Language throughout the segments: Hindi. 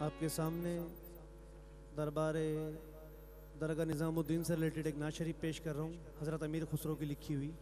आपके सामने दरबार दरगाह निज़ामुद्दीन से रिलेटेड एक नात शरीफ पेश कर रहा हूँ, हज़रत अमीर खुसरो की लिखी हुई।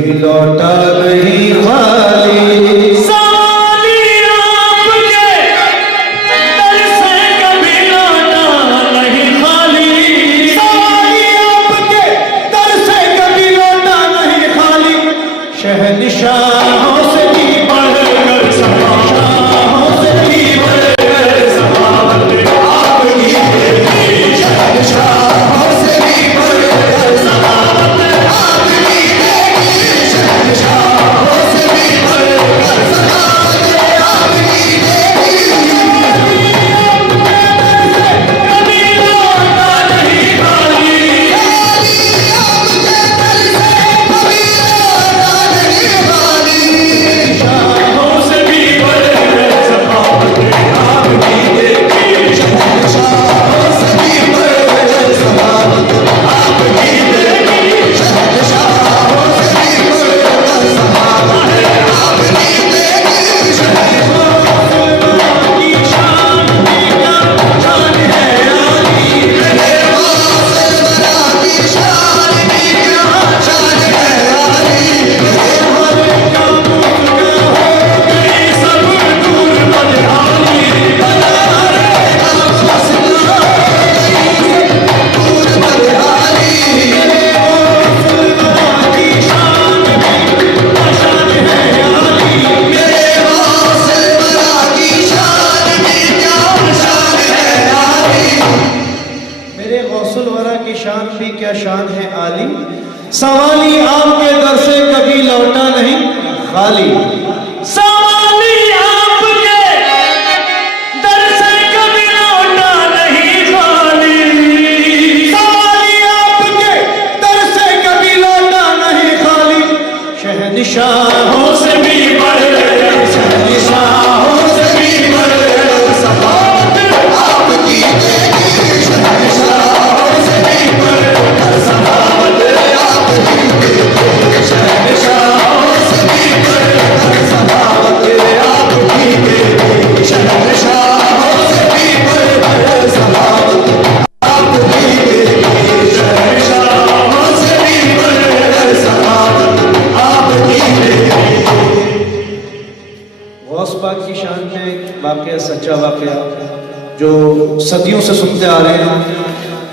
कभी लौटा नहीं खाली। सवाली आपके दर से कभी लौटा नहीं खाली। सवाली आपके दर से कभी लौटा नहीं खाली। शहंशाहों से भी बढ़कर शहंशाहों से भी बढ़कर सवाल आपकी बेटी। शहंशाहों से भी बढ़कर सवाल आपकी बेटी। शहंशाहों से भी बढ़कर सवाल आपकी बेटी। कभी लौटा नहीं खाली। शहंशाहों से भी बढ़कर सवाल आपकी बेटी। शहंशाहों से भी बढ़कर सवाल आपकी बेटी। शहंशाहों से भी बढ़कर सवाल आपकी बेटी। की शान की क्या शान है आली। मेरे मौला की शान की क्या शान है आली। गई सब दूर बदहाली। मेरे गौसुल वरा की शान भी क्या शान है आली। सवाली आपके दर से कभी लौटा नहीं खाली। सवाली आपके दर से कभी लौटा नहीं खाली। सवाली आपके दर से कभी लौटा नहीं खाली। शहंशाहों से भी बढ़कर शहंशाहों से भी बढ़कर सवाल आपकी बेटी। शहंशाहों से भी बढ़कर सवाल आपकी बेटी। शहंशाहों से भी बढ़कर सवाल आपकी बेटी। शहंशाहों से भी बढ़कर सवाल आपकी बेटी। शहंशाहों से भी बढ़कर सवाल आपकी बेटी। गौस पाक की शान में एक वाकया, सच्चा वाकया जो सदियों से सुनते आ रहे हैं,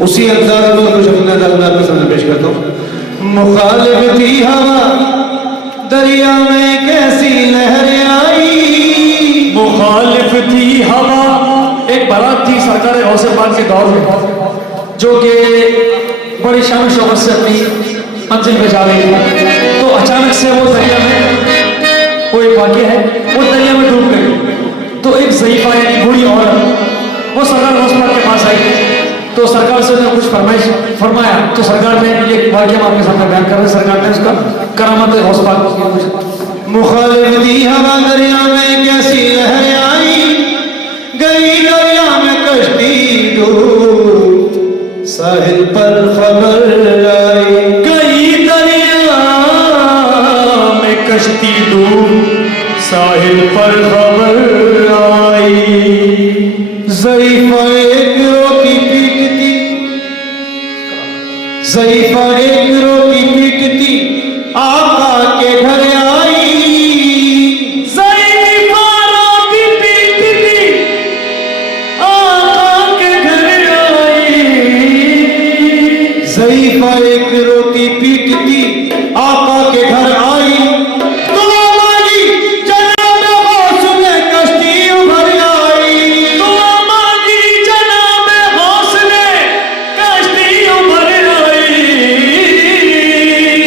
उसी अंदाज में कुछ अपने अंदाज में सामने पेश करता हूँ। मुखालिफ थी हवा दरिया में कैसी लहरें आई। मुखालिफ थी हवा। एक बारात थी सरकार गौसे पाक के दौर में, जो कि बड़ी शान शौकत से अपनी मंजिल पे जा रही थी। तो अचानक से वो दरिया में, वो एक वाक्य है, वो दरिया में डूब गई। तो एक ज़ईफा यानी बूढ़ी औरत वो सरकार गौसे पाक के पास आई। तो सरकार से ने कुछ फरमाया। तो सरकार ने ये वाक्य आपके सामने बयान कर रहे हैं। सरकार ने उसका करामत गौसे पाक की। मुखालिफ थी हवा दरिया में कैसी लहरें आई। गई दरिया में कश्ती डूब साहिल पर खबर आई। गई दरिया में कश्ती डूब साहिल पर खबर आई। ज़ईफा एक रोती पीटती, ज़ईफा एक रोती पीटती आका के घर आई। ज़ईफा रोती पीटती आका के घर आई। ज़ईफा एक रोती पीटती आका के घर आई। दुआ मांगी जनाब गौस ने कश्ती उभर आई। दुआ मांगी जनाब गौस ने कश्ती उभर आई।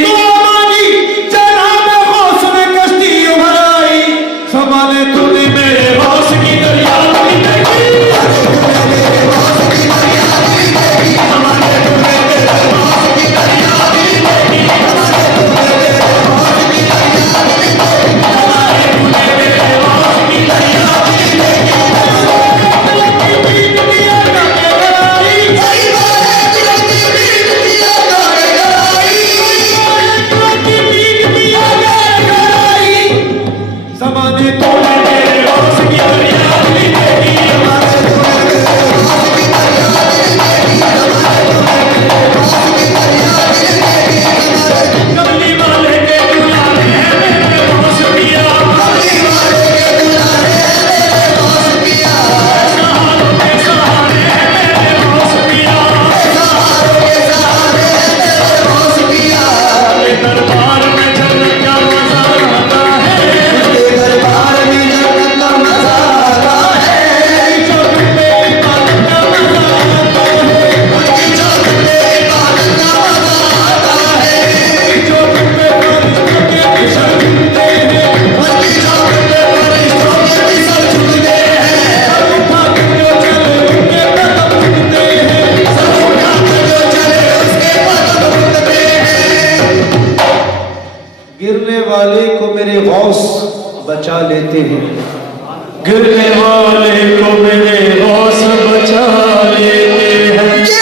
दुआ मांगी जनाब गौस ने कश्ती उभर आई। संभाले तूने मेरे गौस की दरिया की देखी। कमली वाले के बचा लेते हैं। गिरने वाले को मेरे गौस बचा लेते हैं।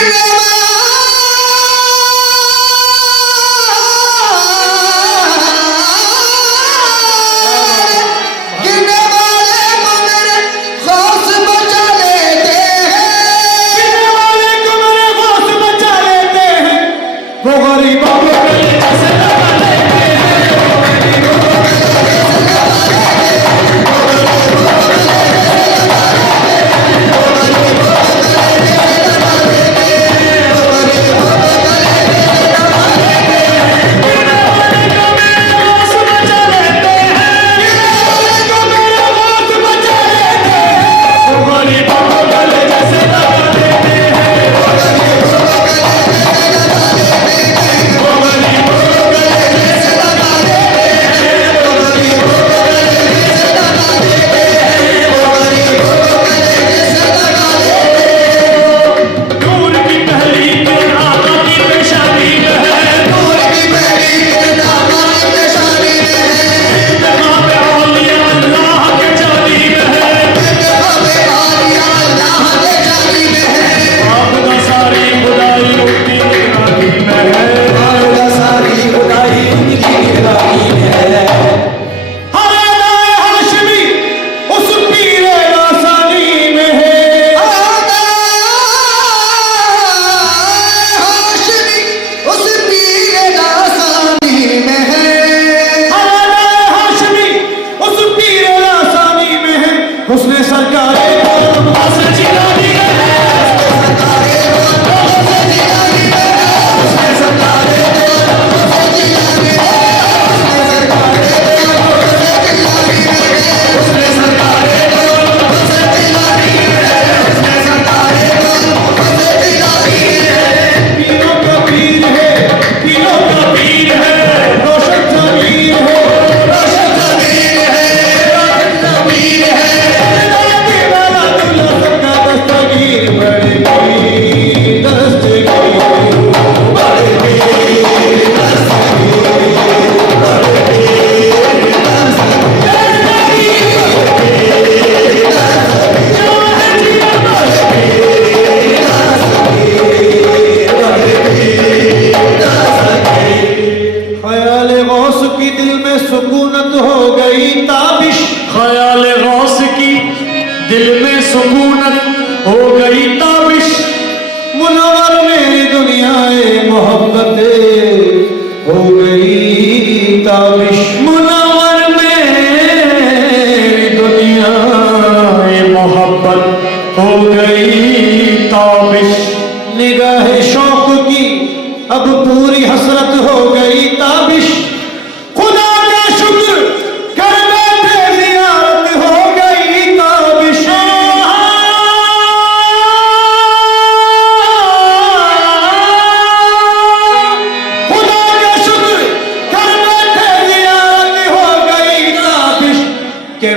कि